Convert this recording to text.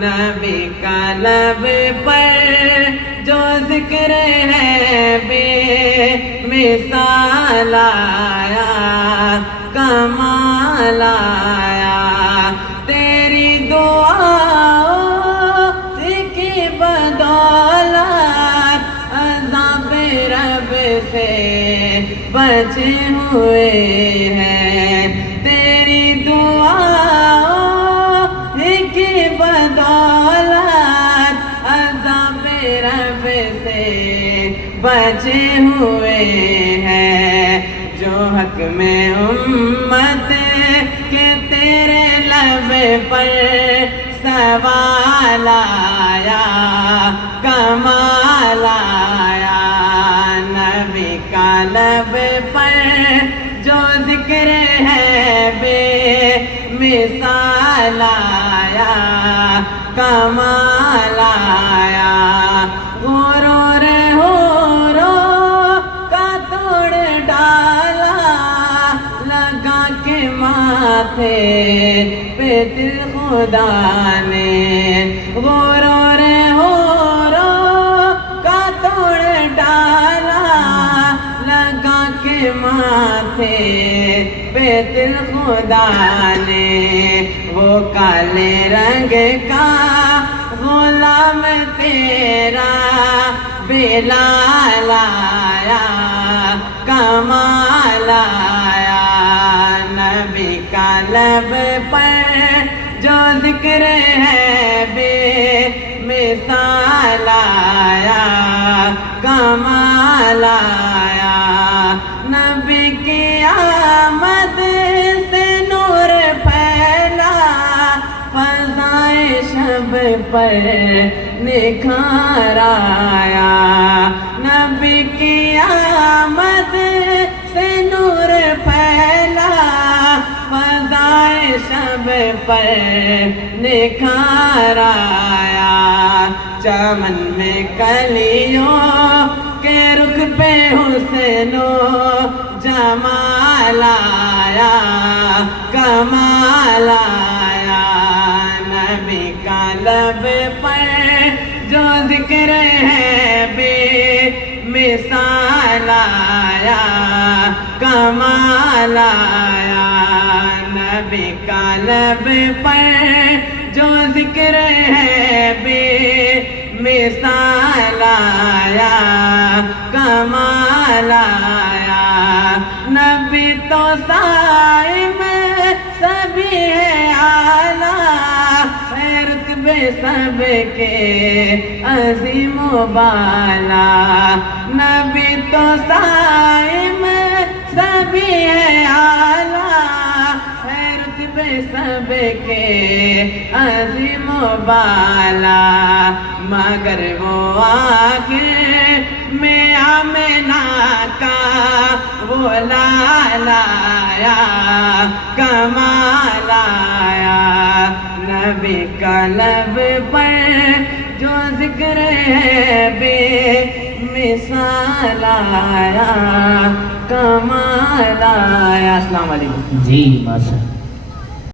نبی کا لب پر جو ذکر ہے بے مثال آیا، کمال آیا، تیری دعاؤں کی بدولت عذاب رب سے بچے ہوئے ہیں، تیری دعاؤں کی بدولت عذاب رب سے بچے ہوئے ہیں، جو حق میں امت کے تیرے لب پر سوال آیا، کمال آیا، نبی کا لب پر جو ذکر ہے بے مثال آیا، کمال آیا، غرور ہورو کا توڑ ڈالا، لگا کے ماتھے پہ دل خدا نے، غرور ہورو کا توڑ ڈالا، لگا کے ماتھے پہ دل خدا نے، وہ کالے رنگ کا غلام تیرا بلال آیا، کمال آیا، نبی کا لب پر جو ذکر ہے بے مثال آیا، کمال آیا، نبی کی آمد سے نور پھیلا، فضائے شب پر نکھار آیا، نبی کی آمد سے نور پھیلا، فضائے شب پر نکھار آیا، چمن میں کلیوں کے رخ پہ حسن و جمال آیا، کمال آیا، نبی کا لب پر جو ذکر ہے بے مثال آیا، کمال آیا، نبی کا لب پر جو ذکر ہے بے مثال آیا، کمال آیا، نبی تو صائم سبھی ہے اعلیٰ، رتبے سب کے عظیم و بالا، نبی تو صائم سبھی ہے اعلیٰ، رتبے سب کے عظیم و بالا، مگر وہ آخر میں آمنہ کا وہ لال آیا، کمال آیا، نبی کا لب پر جو ذکر ہے بے مثال آیا، کمال آیا۔ السلام علیکم۔ جی ماشاء اللہ۔